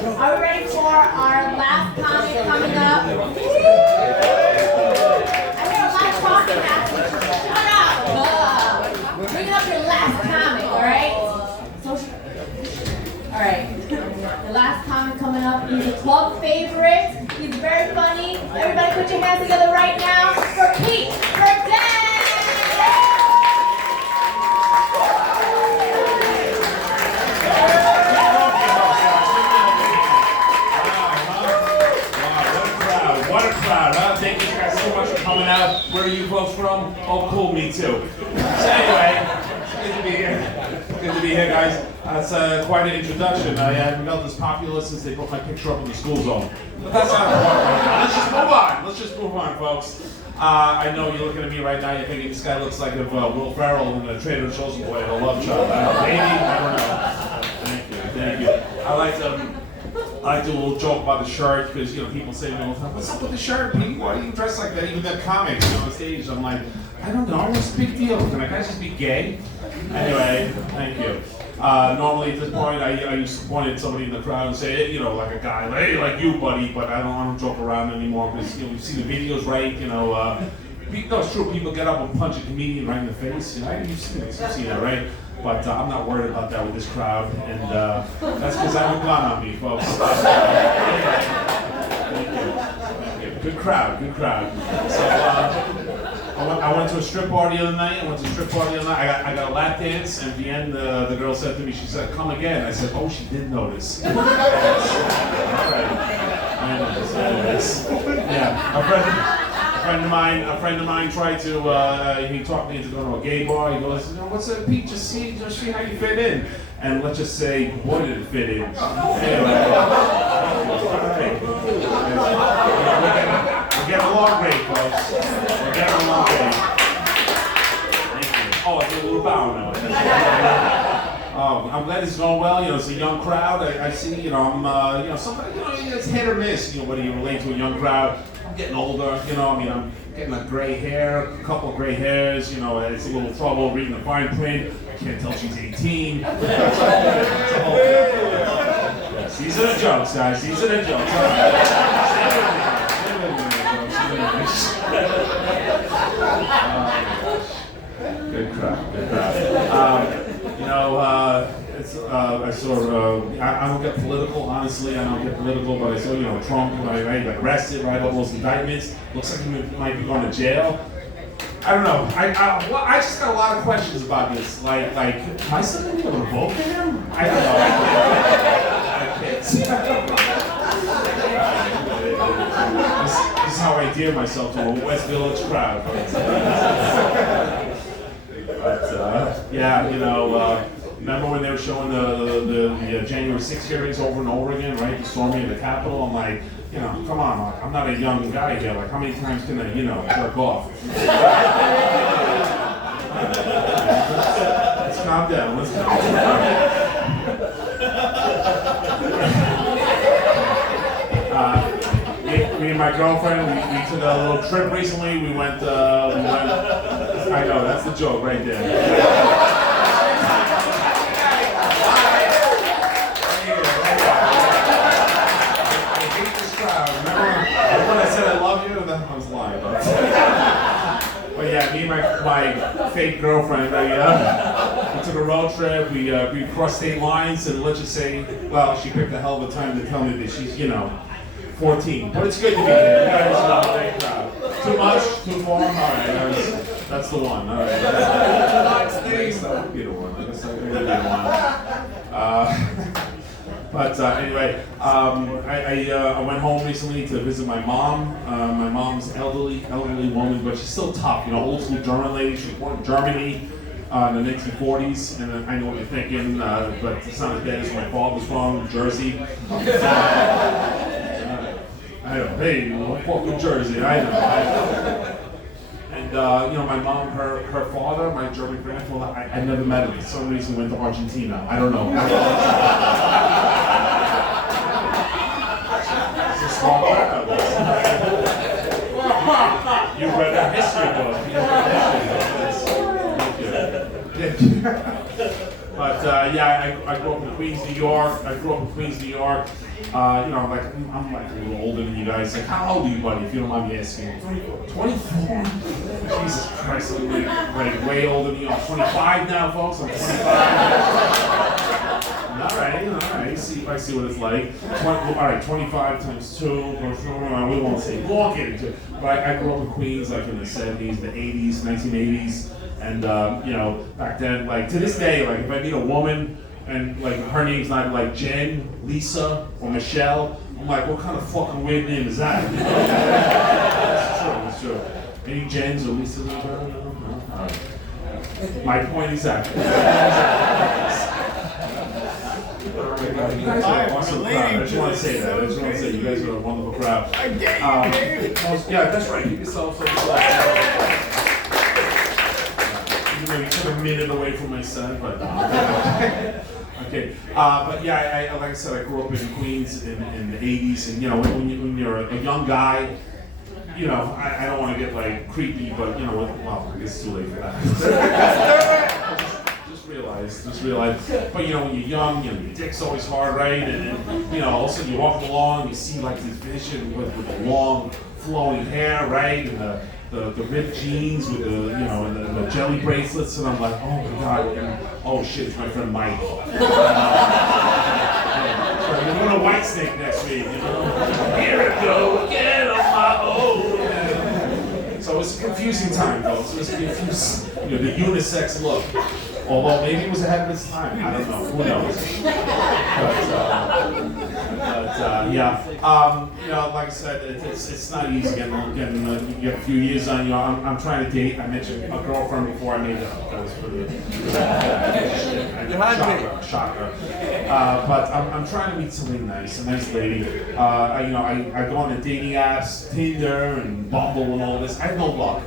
Are we ready for our last comic coming up? I hear a lot of talking happening. Shut up! Bring up your last comic, alright? Alright. The last comic coming up is a club favorite. He's very funny. Everybody put your hands together right now for Pear. Thank you guys so much for coming out. Where are you folks from? Oh, cool, me too. So anyway, it's good to be here. Good to be here, guys. That's quite an introduction. I haven't felt this popular since they put my picture up in the school zone. But that's not important right now. Let's just move on. Let's just move on, folks. I know you're looking at me right now. You're thinking this guy looks like if Will Ferrell in the Trader Joe's Boy had a love child. I don't know, maybe. I don't know. Thank you. I do a little joke about the shirt because people say to me all the time, "What's up with the shirt, Pete? Why do you dress like that?" Even that comics on stage, I'm like, I don't know. What's the big deal? Can I guys just be gay? Anyway, thank you. Normally at this point, I used to point at somebody in the crowd and say, like a guy, hey, like you, buddy. But I don't joke around anymore because we see the videos, right? No, it's true. People get up and punch a comedian right in the face. You've seen that, right? But I'm not worried about that with this crowd, and that's because I have a gun on me, folks. Thank you. Good crowd. So I went to a strip bar the other night. I got a lap dance, and at the end, the girl said to me, she said, "Come again." I said, "Oh, she did notice." All right. I noticed. Yeah, a friend of mine tried to, he talked me into going to a gay bar. He goes, "What's up, Pete? Just see how you fit in." And let's just say, boy, did it fit in. Anyway, we're getting along great, folks. We're getting along great. Thank you. Oh, it's a little bow now. I'm glad it's going well. It's a young crowd. I see. Somebody. It's hit or miss. Whether you relate to a young crowd. I'm getting older. I'm getting a gray hair, a couple of gray hairs. It's a little trouble reading the fine print. I can't tell she's 18. These are the jokes, guys. These are the jokes. Good crowd. I don't get political, honestly. I don't get political, but I saw, Trump, right, got arrested, right, all those indictments. Looks like he might be going to jail. I don't know. I just got a lot of questions about this. Like, my son didn't even vote for him? I don't know. I can't. This is how I endear myself to a West Village crowd. Remember when they were showing the January 6th hearings over and over again, right? The storming of the Capitol. I'm like, come on, I'm not a young guy here. Like, how many times can I, jerk off? Let's calm down. Me and my girlfriend, we took a little trip recently. We went. I know, that's the joke right there. But yeah, me and my fake girlfriend, we took a road trip, we crossed state lines, and let's just say, well, she picked a hell of a time to tell me that she's, 14. But it's good to be here. You guys are a great crowd. Too much? Too far? Alright, that's the one. Alright. That would be the one. I guess that would be the one. But anyway, I went home recently to visit my mom. My mom's elderly woman, but she's still tough. Old school German lady. She was born in Germany in the 1940s, and I know what you're thinking, but it's not as bad as my father's from, Jersey. I know. Hey, fucking Jersey. I know. And my mom, her father, my German grandfather, I never met him. For some reason, went to Argentina. I don't know. Small crowd. You read a history book. But yeah, I grew up in Queens, New York. Like I'm like a little older than you guys. Like, how old are you, buddy? If you don't mind me asking. 24. Jesus Christ, I'm like way older than you. I'm 25 now, folks. I'm 25. All right. I see what it's like. All right, 25 times 2. We won't say. We won't get into it. But I grew up in Queens, like in the 70s, the 80s, 1980s, and back then, like to this day, like if I meet a woman and like her name's not like Jen, Lisa, or Michelle, I'm like, what kind of fucking weird name is that? It's true. Any Jens or Lisas? No. All right. My point exactly. You guys are an awesome crowd. I just want to say that. You guys are a wonderful crowd. Yeah, that's right. Give yourself some you know, you took a minute away from my son, but okay. But yeah, I like I said, I grew up in Queens in the 80s, and when you're a young guy, I don't want to get like creepy, but well, I guess it's too late for that. Just realize. But when you're young, your dick's always hard, right? And all of a sudden you walk along, you see like this vision with the long flowing hair, right? And the ripped jeans with and the jelly bracelets, and I'm like, oh my god, and oh shit, it's my friend Mike. We're doing a White Snake next week, Here I go again on my own. So it's a confusing time, folks. It's confusing, the unisex look. Although maybe it was ahead of its time, I don't know. Who knows? Like I said, it's not easy getting you get a few years on you. I'm trying to date. I mentioned a girlfriend before I made that was for the shocker. But I'm trying to meet somebody nice, a nice lady. I go on the dating apps, Tinder and Bumble and all this. I have no luck.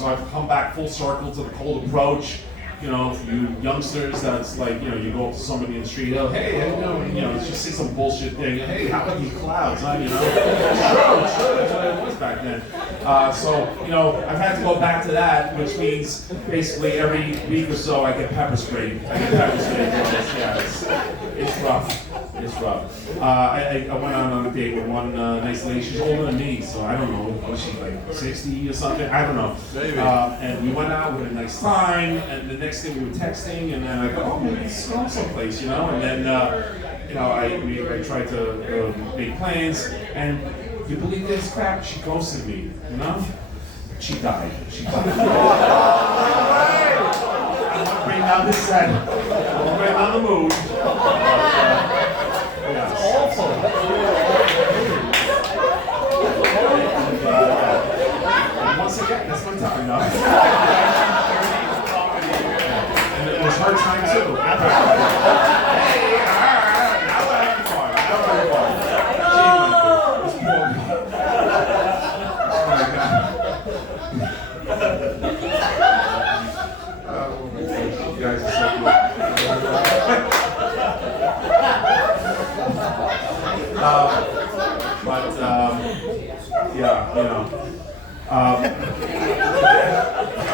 So I've come back full circle to the cold approach. For you youngsters, that's like, you go up to somebody in the street, hey, how you doing? Just say some bullshit thing, hey, how about these clouds, huh? Sure, that's what it was back then. I've had to go back to that, which means basically every week or so I get pepper sprayed. It's rough. I went on a date with one nice lady. She's older than me, so I don't know. Was she like 60 or something? I don't know. And we went out, we had a nice time, and the next day we were texting, and then I go, oh, let's go someplace, And then, I tried to make plans, and you believe this crap? She ghosted me, She died. I want to bring down this set. I want to bring down the mood. It's awful. Once again, that's my time now. And it was her time too. Hey, now we're having fun. Oh my God. You guys are so good. All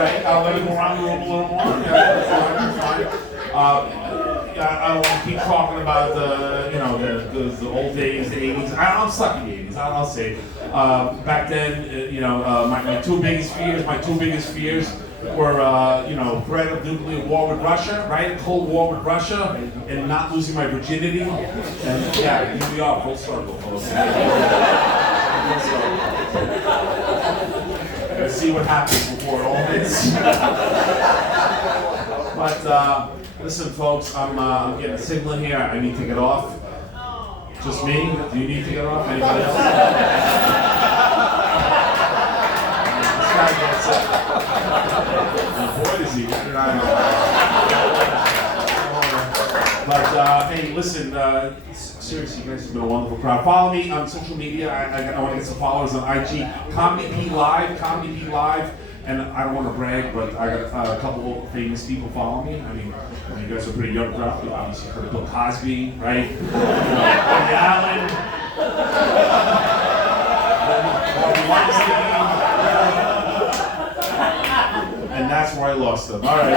right, I'll let it go around the room a little more. That's fine. I don't want to keep talking about the old days, the 80s. I'm stuck in the 80s. I'll say. Back then, my two biggest fears were, threat of nuclear war with Russia, right? A Cold War with Russia, and not losing my virginity. And yeah, here we are, full circle, folks. Let's see what happens before it all ends. But listen, folks, I'm getting a signal in here. I need to get off. Just me? Do you need to get off? Anybody else? This guy gets it. Boy, does he get it out. But hey, listen, seriously, you guys have been a wonderful crowd. Follow me on social media. I want to get some followers on IG. Comedy P Live. And I don't want to brag, but I got a couple of famous people follow me. I mean, you guys are pretty young crowd. You obviously heard of Bill Cosby, right? Woody Allen. And that's where I lost them. All right.